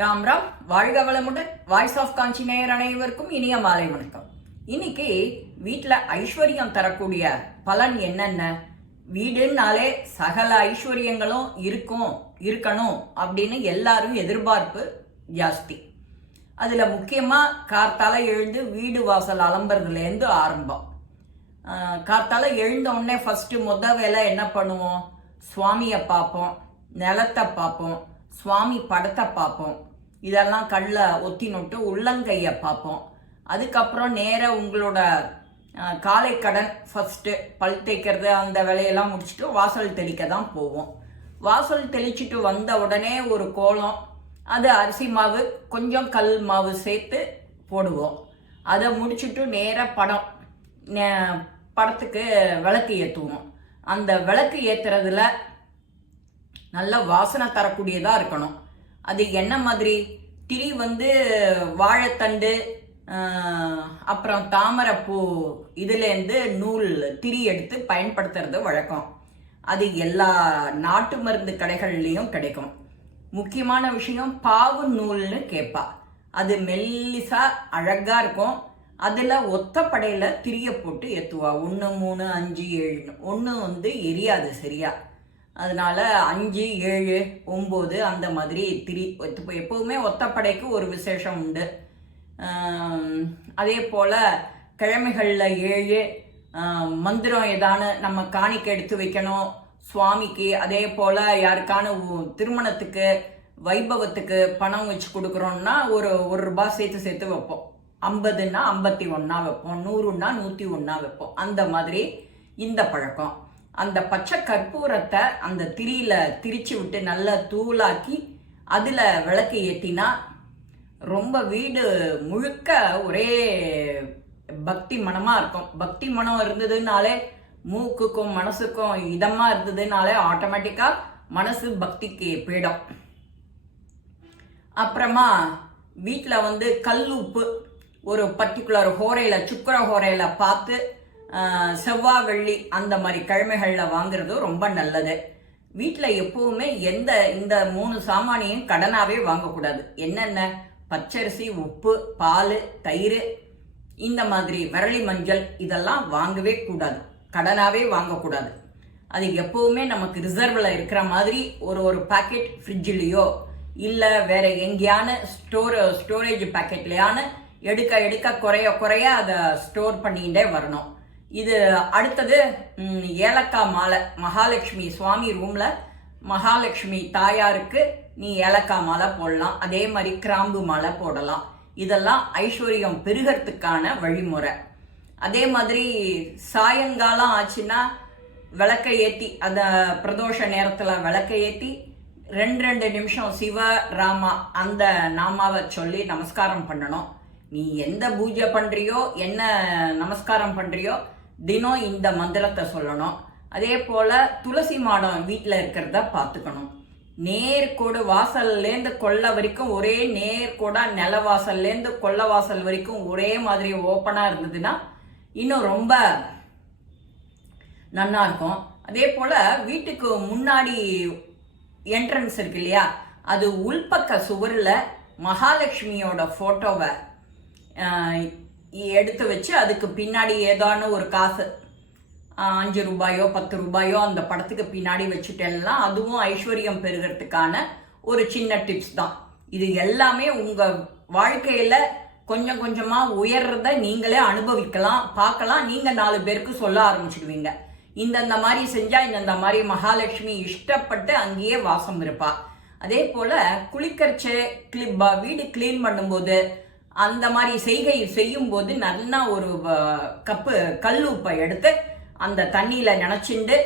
ராம் ராம். வாழ்க வளமுடன். Voice of காஞ்சி நேயர் அனைவருக்கும் இனிய மாலை வணக்கம். இன்னைக்கு வீட்டில் ஐஸ்வர்யம் தரக்கூடிய பலன் என்னென்ன? வீடுனாலே சகல ஐஸ்வர்யங்களும் இருக்கும் இருக்கணும் அப்படின்னு எல்லாரும் எதிர்பார்ப்பு ஜாஸ்தி. அதில் முக்கியமாக கார்த்தால எழுந்து வீடு வாசல் அலம்புறதுலேருந்து ஆரம்பம். கார்த்தால எழுந்த உடனே ஃபஸ்ட்டு முத வேலை என்ன பண்ணுவோம்? சுவாமியை பார்ப்போம் நிலத்தை பார்ப்போம் சுவாமி படத்தை பார்ப்போம். இதெல்லாம் கல்ல ஒத்தி நோட்டு உள்ளங்கையை பார்ப்போம். அதுக்கப்புறம் நேராக உங்களோட காலை கடன் ஃபஸ்ட்டு பல் தேய்க்கிறது அந்த வேலையெல்லாம் முடிச்சுட்டு வாசல் தெளிக்க தான் போவோம். வாசல் தெளிச்சிட்டு வந்த உடனே ஒரு கோலம் அது அரிசி மாவு கொஞ்சம் கல் மாவு சேர்த்து போடுவோம். அதை முடிச்சுட்டு நேராக படம் நே- படத்துக்கு விளக்கு ஏற்றுவோம் அந்த விளக்கு ஏத்துறதுல நல்ல வாசனை தரக்கூடியதாக இருக்கணும். அது என்ன மாதிரி? திரி வந்து வாழைத்தண்டு அப்புறம் தாமரைப்பூ இதுலேருந்து நூல் திரி எடுத்து பயன்படுத்துறது வழக்கம். அது எல்லா நாட்டு மருந்து கடைகள்லேயும் கிடைக்கும். முக்கியமான விஷயம் பாவு நூல்னு கேட்பா அது மெல்லிசா அழகாக இருக்கும். அதில் ஒத்தப்படையில் திரிய போட்டு ஏற்றுவா ஒன்று மூணு அஞ்சு ஏழுன்னு ஒன்று வந்து எரியாது சரியாக அதனால் அஞ்சு ஏழு ஒம்பது அந்த மாதிரி திரி இப்போ எப்போவுமே ஒத்தப்படைக்கு ஒரு விசேஷம் உண்டு. அதே போல் கிழமைகளில் ஏழு மந்திரம் ஏதானு நம்ம காணிக்கை எடுத்து வைக்கணும் சுவாமிக்கு. அதே போல் யாருக்கான உ- திருமணத்துக்கு வைபவத்துக்கு பணம் வச்சு கொடுக்குறோம்னா ஒரு ஒரு ரூபாய் சேர்த்து சேர்த்து வைப்போம். ஐம்பதுன்னா ஐம்பத்தி ஒன்றா வைப்போம். நூறுன்னா நூற்றி ஒன்றா வைப்போம். அந்த மாதிரி இந்த பழக்கம். அந்த பச்சை கற்பூரத்தை அந்த திரியில திரிச்சு விட்டு நல்லா தூளாக்கி அதில் விளக்கு ஏற்றினா ரொம்ப வீடு முழுக்க ஒரே பக்தி மனமாக இருக்கும். பக்தி மனம் இருந்ததுனாலே மூக்குக்கும் மனசுக்கும் இதமாக இருந்ததுனாலே ஆட்டோமேட்டிக்காக மனசு பக்திக்கு போயிடும். அப்புறமா வீட்டில் வந்து கல் உப்பு ஒரு பர்டிகுலர் ஹோரையில் சுக்கர ஹோரையில் பார்த்து செவ்வாய் வெள்ளி அந்த மாதிரி கிழமைகளில் வாங்குறது ரொம்ப நல்லது. வீட்டில் எப்போவுமே எந்த இந்த மூணு சாமானியும் கடனாகவே வாங்கக்கூடாது. என்னென்ன? பச்சரிசி உப்பு பால் தயிர் இந்த மாதிரி விரலி மஞ்சள் இதெல்லாம் வாங்கவே கூடாது. கடனாகவே வாங்கக்கூடாது. அது எப்போவுமே நமக்கு ரிசர்வில் இருக்கிற மாதிரி ஒரு ஒரு பாக்கெட் ஃப்ரிட்ஜிலேயோ இல்லை வேற எங்கேயான ஸ்டோர் ஸ்டோரேஜ் பாக்கெட்லையான எடுக்க எடுக்க குறைய குறைய அதை ஸ்டோர் பண்ணிக்கிட்டே வரணும். இது அடுத்தது ஏலக்காய் மாலை. மகாலட்சுமி சுவாமி ரூமில் மகாலட்சுமி தாயாருக்கு நீ ஏலக்காய் மாலை போடலாம். அதே மாதிரி கிராம்பு மாலை போடலாம். இதெல்லாம் ஐஸ்வர்யம் பெருகிறதுக்கான வழிமுறை. அதே மாதிரி சாயங்காலம் ஆச்சுன்னா விளக்கை ஏற்றி அந்த பிரதோஷ நேரத்தில் விளக்கை ஏற்றி ரெண்டு ரெண்டு நிமிஷம் சிவ ராமா அந்த நாமாவை சொல்லி நமஸ்காரம் பண்ணணும். நீ எந்த பூஜை பண்ணுறியோ என்ன நமஸ்காரம் பண்ணுறியோ தினம் இந்த மந்திரத்தை சொல்லணும். அதே போல துளசி மாடம் வீட்டில் இருக்கிறத பார்த்துக்கணும். நேர்கோடு வாசல்லேருந்து கொல்லை வரைக்கும் ஒரே நேர்கோடாக நில வாசல்லேருந்து கொல்லை வாசல் வரைக்கும் ஒரே மாதிரி ஓப்பனாக இருந்ததுன்னா இன்னும் ரொம்ப நன்னா இருக்கும். அதே போல வீட்டுக்கு முன்னாடி என்ட்ரன்ஸ் இருக்கு இல்லையா? அது உள்பக்க சுவரில் மகாலட்சுமியோட ஃபோட்டோவை எடுத்து வச்சு அதுக்கு பின்னாடி ஏதான ஒரு காசு. அஞ்சு ரூபாயோ பத்து ரூபாயோ அந்த படத்துக்கு பின்னாடி வச்சுட்டேன்னா அதுவும் ஐஸ்வர்யம் பெறுகிறதுக்கான ஒரு சின்ன டிப்ஸ் தான். இது எல்லாமே உங்கள் வாழ்க்கையில் கொஞ்சம் கொஞ்சமாக உயர்றத நீங்களே அனுபவிக்கலாம் பார்க்கலாம். நீங்கள் நாலு பேருக்கு சொல்ல ஆரம்பிச்சிடுவீங்க. இந்தந்த மாதிரி செஞ்சால் இந்தந்த மாதிரி மகாலட்சுமி இஷ்டப்பட்டு அங்கேயே வாசம் இருப்பாள் அதே போல் குளிக்கரிச்சு கிளிப்பா வீடு க்ளீன் பண்ணும்போது அந்த மாதிரி செய்கை செய்யும் போது நல்லா ஒரு வ- கப்பு கல் உப்பை எடுத்து அந்த தண்ணியில் நினச்சிண்டு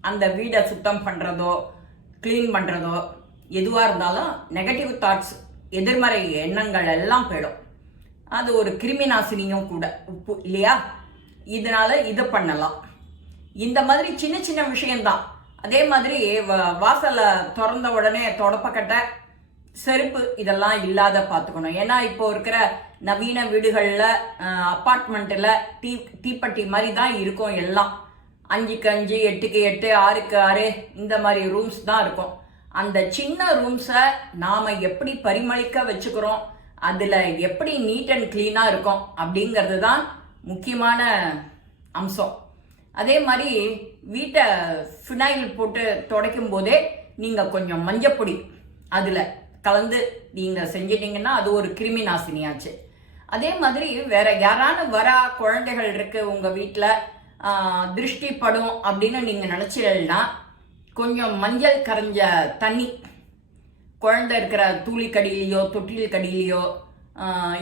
அந்த வீடை சுத்தம் பண்ணுறதோ க்ளீன் பண்ணுறதோ எதுவாக இருந்தாலும் நெகட்டிவ் தாட்ஸ் எதிர்மறை எண்ணங்கள் எல்லாம் போயிடும். அது ஒரு கிருமி நாசினியும் கூட உப்பு இல்லையா? இதனால இதை பண்ணலாம். இந்த மாதிரி சின்ன சின்ன விஷயம்தான். அதே மாதிரி வ- வாசலை திறந்த உடனே தொடப்பக்கட்டை செருப்பு இதெல்லாம் இல்லாத பார்த்துக்கணும் ஏன்னா இப்போ இருக்கிற நவீன வீடுகளில் அப்பார்ட்மெண்ட்டில் டீ டீப்பட்டி மாதிரி தான் இருக்கும் எல்லாம். அஞ்சுக்கு அஞ்சு எட்டுக்கு எட்டு ஆறுக்கு ஆறு இந்த மாதிரி ரூம்ஸ் தான் இருக்கும். அந்த சின்ன ரூம்ஸை நாம் எப்படி பரிமளிக்க வச்சுக்கிறோம்? அதில் எப்படி நீட் அண்ட் க்ளீனாக இருக்கும்? அப்படிங்கிறது தான் முக்கியமான அம்சம். அதே மாதிரி வீட்டை ஃபினைல் போட்டு துடைக்கும் போதே நீங்கள் கொஞ்சம் மஞ்சப்பொடி அதில் கலந்து நீங்கள் செஞ்சிட்டீங்கன்னா அது ஒரு கிருமி நாசினியாச்சு அதே மாதிரி வேற யாரான வரா குழந்தைகள் இருக்கு உங்க வீட்டில் திருஷ்டிப்படும் அப்படின்னு நீங்க நினைச்சீங்கன்னா கொஞ்சம் மஞ்சள் கரைஞ்ச தண்ணி குழந்தை இருக்கிற தூளிக்கடியிலையோ தொட்டில் கடியிலையோ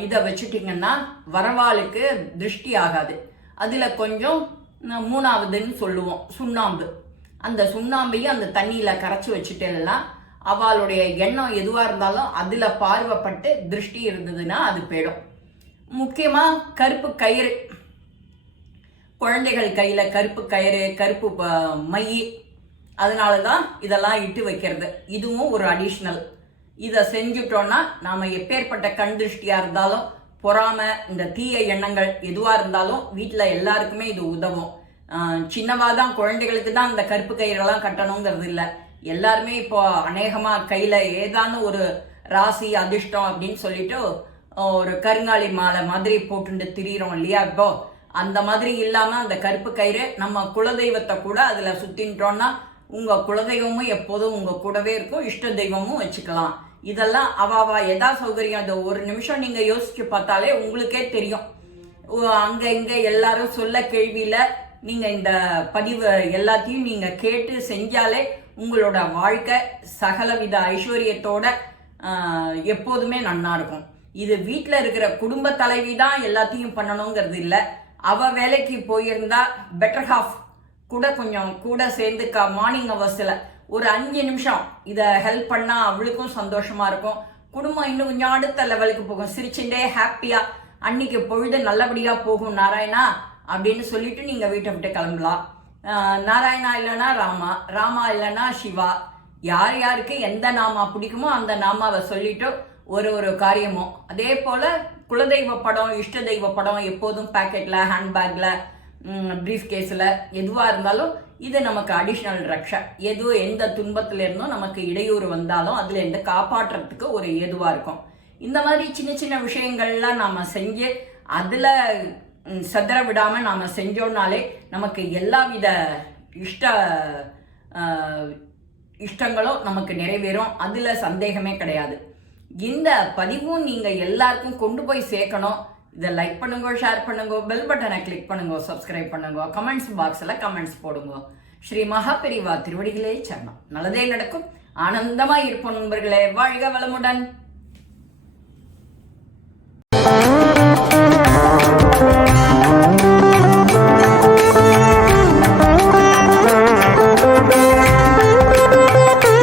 இதை வச்சுட்டிங்கன்னா வரவாளுக்கு திருஷ்டி ஆகாது. அதில் கொஞ்சம் மூணாவதுன்னு சொல்லுவோம் சுண்ணாம்பு. அந்த சுண்ணாம்பையும் அந்த தண்ணியில் கரைச்சி வச்சுட்டேன்னா அவளுடைய எண்ணம் எதுவாக இருந்தாலும் அதில் பார்வைப்பட்டு திருஷ்டி இருந்ததுன்னா அது போயிடும். முக்கியமாக கருப்பு கயிறு. குழந்தைகள் கையில் கருப்பு கயிறு கருப்பு ப- மை. அதனால தான் இதெல்லாம் இட்டு வைக்கிறது. இதுவும் ஒரு அடிஷ்னல் இதை செஞ்சுட்டோம்னா நாம் எப்பேற்பட்ட கண் திருஷ்டியாக இருந்தாலும் பொறாமை இந்த தீய எண்ணங்கள் எதுவாக இருந்தாலும் வீட்டில் எல்லாருக்குமே இது உதவும். சின்னவா தான் குழந்தைகளுக்கு தான் இந்த கருப்பு கயிறெல்லாம் கட்டணுங்கிறது இல்லை. எல்லாருமே இப்போ அநேகமாக கையில் ஏதான ஒரு ராசி அதிர்ஷ்டம் அப்படின்னு சொல்லிட்டு ஒரு கருங்காலி மாலை மாதிரி போட்டுட்டு திரியிறோம் இல்லையா இப்போ? அந்த மாதிரி இல்லாமல் அந்த கருப்பு கயிறு நம்ம குலதெய்வத்தை கூட அதில் சுற்றின்ட்டோன்னா உங்கள் குலதெய்வமும் எப்போதும் உங்கள் கூடவே இருக்கும். இஷ்ட தெய்வமும் வச்சுக்கலாம். இதெல்லாம் அவாவா எதா சௌகரியம்? அந்த ஒரு நிமிஷம் நீங்கள் யோசிச்சு பார்த்தாலே உங்களுக்கே தெரியும். ஓ, இங்கே எல்லாரும் சொல்ல கேள்வியில் நீங்கள் இந்த பதிவு எல்லாத்தையும் நீங்கள் கேட்டு செஞ்சாலே உங்களோட வாழ்க்கை சகலவித ஐஸ்வர்யத்தோட எப்போதுமே நன்னா இருக்கும். இது வீட்டில் இருக்கிற குடும்ப தலைவி தான் எல்லாத்தையும் பண்ணணுங்கிறது இல்லை. அவ வேலைக்கு போயிருந்தா பெட்டர் ஹாஃப் கூட கொஞ்சம் கூட சேர்ந்து க மார்னிங் ஹவர்ஸில் ஒரு அஞ்சு நிமிஷம் இதை ஹெல்ப் பண்ணால் அவளுக்கும் சந்தோஷமா இருக்கும். குடும்பம் இன்னும் கொஞ்சம் அடுத்த லெவலுக்கு போகும். சிரிச்சுட்டே ஹாப்பியாக அன்னைக்கு பொழுது நல்லபடியாக போகும். நாராயணா அப்படின்னு சொல்லிட்டு நீங்கள் வீட்டை விட்டு கிளம்பலாம். நாராயணா இல்லைன்னா ராமா ராமா இல்லைன்னா சிவா. யார் யாருக்கு எந்த நாமா பிடிக்குமோ அந்த நாமாவை சொல்லிட்டு ஒரு ஒரு காரியமும் அதே போல் குலதெய்வ படம் இஷ்ட தெய்வ படம் எப்போதும் பேக்கெட்டில் ஹேண்ட்பேக்கில் ப்ரீஃப் கேஸில் எதுவாக இருந்தாலும் இது நமக்கு அடிஷ்னல் ரக்ஷா. எது எந்த துன்பத்தில் இருந்தும் நமக்கு இடையூறு வந்தாலும் அதுலேருந்து காப்பாற்றுறதுக்கு ஒரு ஏதுவாக இருக்கும். இந்த மாதிரி சின்ன சின்ன விஷயங்கள்லாம் நாம் செஞ்சு அதில் செதற விடாமல் நாம் செஞ்சோம்னாலே நமக்கு எல்லா வித இஷ்ட இஷ்டங்களும் நமக்கு நிறைவேறும். அதில் சந்தேகமே கிடையாது. இந்த பதிவும் நீங்கள் எல்லாருக்கும் கொண்டு போய் சேர்க்கணும். இதை லைக் பண்ணுங்க ஷேர் பண்ணுங்க பெல் பட்டனை கிளிக் பண்ணுங்க சப்ஸ்கிரைப் பண்ணுங்க கமெண்ட்ஸ் பாக்ஸில் கமெண்ட்ஸ் போடுங்க. ஸ்ரீ மகாபெரிவா திருவடிகளே சரணம். நல்லதே நடக்கும். ஆனந்தமாக இருப்போம் நண்பர்களே. வாழ்க வளமுடன்.